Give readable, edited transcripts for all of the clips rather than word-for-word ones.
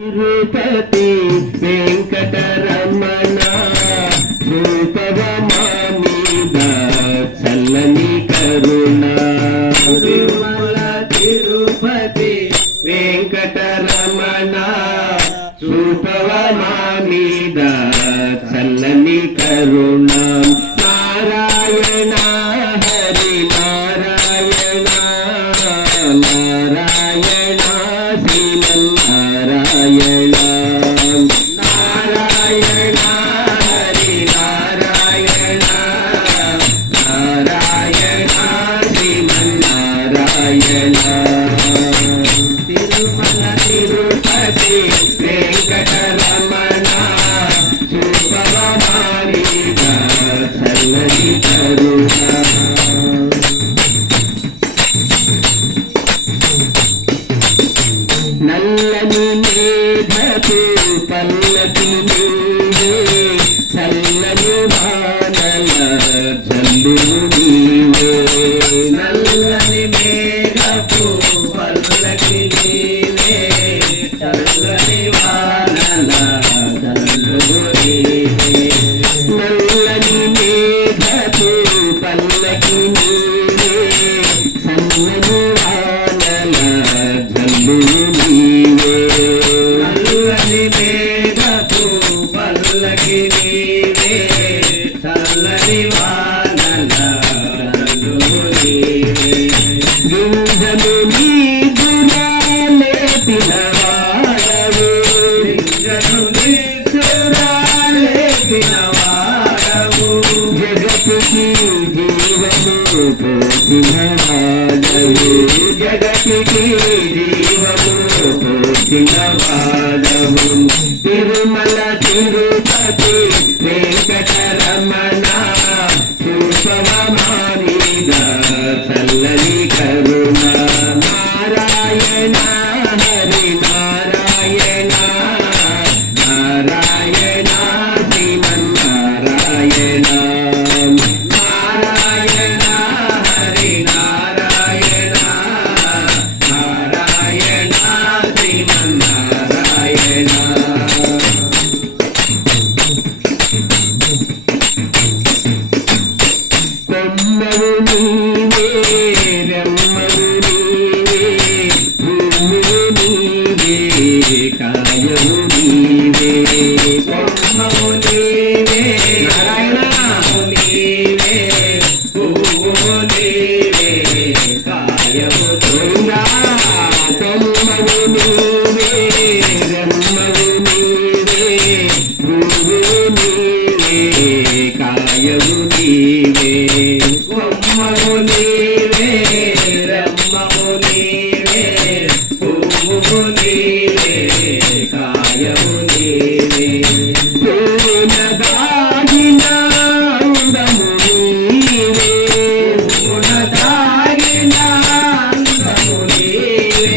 తిరుపతి వెంకటరమణ రూపరమా మీద చల్లని కరుణ. తిరుమల తిరుపతి వెంకటరమణ రూపరమా మీద చల్లని కరుణ. నారాయణ హరి నారాయణ నారాయణ శ్రీమన్నారాయణ. నారాయణ హరి నారాయణ నారాయణ శ్రీమన్నారాయణ. తిరుమల తిరుపతి వెంకటరమణ శుభమారిక చల్లని కరుణ. నల్లని మేఘపు పల్లకి నీవే చల్లని వానల జల్లు నీవే. నల్లని మేఘపు పల్లకి నీవే చల్లని వానల జల్లు నీవే. నల్లని మేఘపు పల్లకి నీవే చల్లని వానల జల్లు నీవే. నల్లని మేఘపు పల్లకి నీవే చల్లని వానల జల్లు నీవే. గింజలు నీదురా లేపిన వాడవు గింజలు నీదురా లేపిన వాడవు. జగతికి జీవము పోసిన వాడవు జగతికి జీవము పోసిన వాడవు. తిరుమల తిరుపతి వెంకటరమణ శుభమారిక చల్లని కరుణ. నారాయణ హరి నారాయణ నారాయణ శ్రీమన్నారాయణ. నారాయణ హరి నారాయణ నారాయణ శ్రీమన్నారాయణ. కొమ్మవు నీవే రెమ్మవు నీవే భూములు నీవే కాయము నీవే. కొమ్మవు నీవే నారాయణ నీవే భూము నీవే కాయము నీవే. కొమ్మవు నీవే రెమ్మవు నీవే భూములు నీవే కాయము నీవే. కొమ్మవు నీవే రెమ్మవు నీవే భూము నీవే కాయము నీవే. పూన దాగిన అందము నీవే పూన దాగిన అందము నీవే.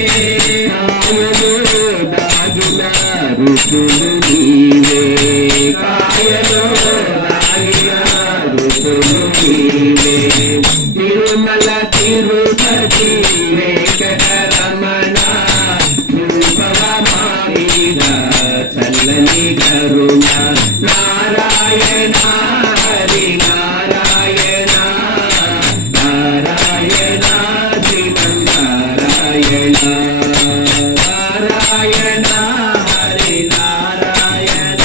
కాయలో దాగిన ఋతులు నీవే కాయలో దాగిన ఋతులు నీవే. తిరుమల తిరుపతి వెంకటరమణ శుభమారిక చల్లని కరుణ. నారాయణ హరి నారాయణ నారాయణ శ్రీమన్నారాయణ. నారాయణ హరి నారాయణ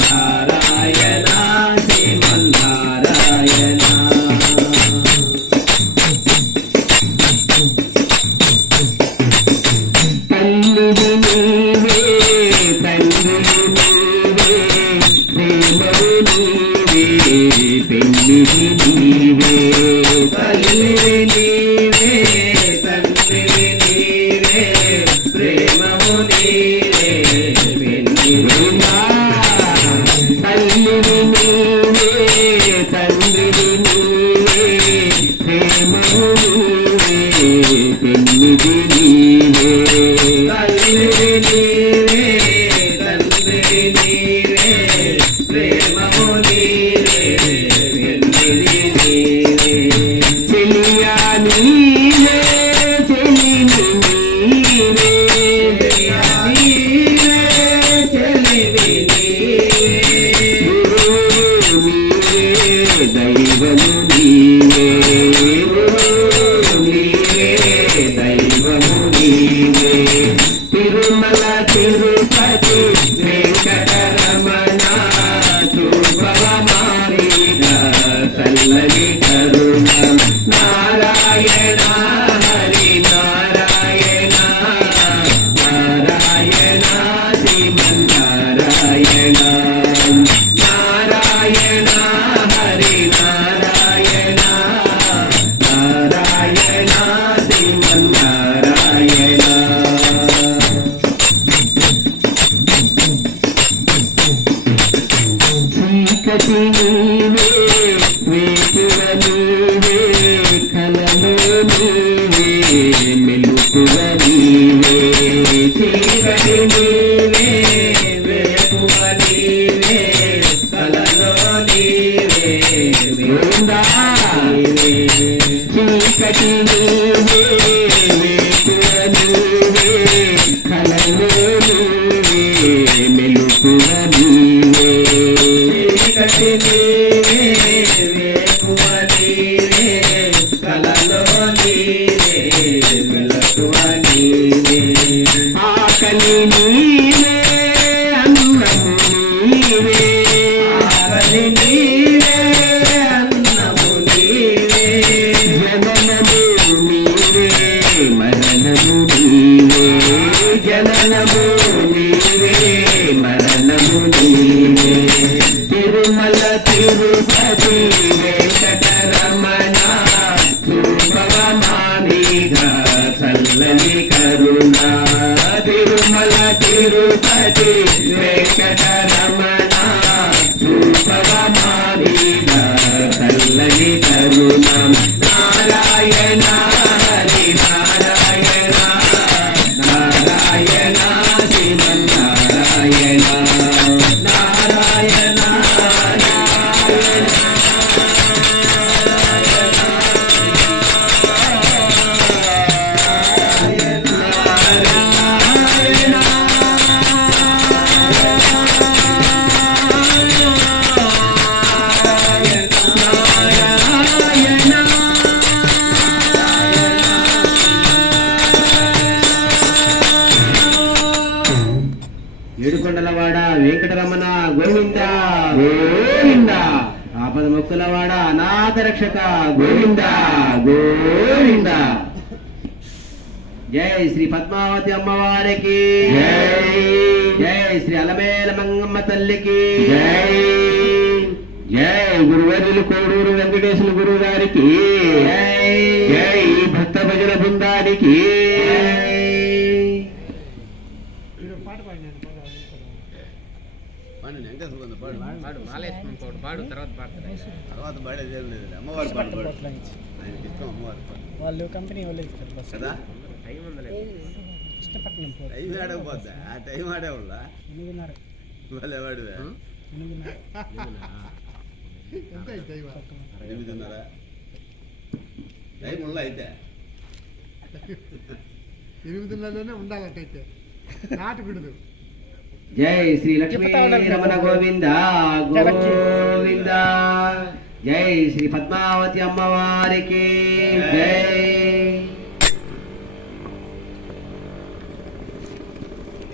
నారాయణ శ్రీమన్నారాయణ. తల్లివి నీవే తండ్రివి నీవే ప్రేమవు నీవే పెళ్ళివి నీవే. తల్లివి నీవే తండ్రివి నీవే ప్రేమవు నీవే పెళ్ళివి తల్లివి నీవే తండ్రివి నీవే ప్రేమవు నీవే పెళ్ళివి నీవే. తల్లివి నీవే తండ్రివి నీవే ప్రేమవు నీవే పెళ్ళివి నీవే. చెలియా నీవే చెలిమి నీవే చెలియా నీవే తిరుపతి వెంకటరమణ చూపవమాలిన చల్లని కరుణ నారాయణ హరి నారాయణ నారాయణ శ్రీమన్నారాయణ నారాయణ హరి నారాయణ నారాయణ శ్రీమన్నారాయణ చీకటి నీవే వేకువ నీవే కలలో నీవే మెలుకువ నీవే చీకటి నీవే వేకువ నీవే కలలో నీవే వేందా చీకటి నీవే వేకువ నీవే కలలో నీవే మెలుకువ నీవే చీకటి నీవే వేకువ నీవే కలలో నీవే మెలుకువ నీవే ఆకలి నీవే అన్నము నీవే ఆకలి నీవే అన్నము నీవే జననము నీవే మరణము నీవే జననము నీవే మరణము నీవే తిరుమల తిరుపతి వెంకటరమణ చూపవమాలిగా చల్లని కరుణ తిరుమల తిరుపతి వెంకటరమణ చూపవమాలిగా చల్లని కరుణ నారాయణ హరి నారాయణ నారాయణ శ్రీమన్నారాయణ నారాయణ ఏడుకొండలవాడ వెంకటరమణ గోవింద గోవింద ఆపద మొక్కులవాడ అనాథ రక్షక గోవింద గోవింద జై శ్రీ పద్మావతి అమ్మవారికి జై జై శ్రీ అలమేల మంగమ్మ తల్లికి జై జై గురువర్యులు కోడూరు వెంకటేశ్వర గురువు గారికి జై జై భక్త భజన బృందానికి అమ్మవారి పాట వాళ్ళు కంపెనీ వాళ్ళు కదా ఇష్టపట్నం టైం ఆడకపోద్దా ఆ టైం ఆడేవాళ్ళ 8:30 వాళ్ళు వాడు 8:30 టైం ఉల్ల అయితే 8:30లోనే ఉండాలటైతే నాటకూడదు. జై శ్రీ లక్ష్మీ రమణ గోవింద గోవింద జై శ్రీ పద్మావతి అమ్మవారికి జై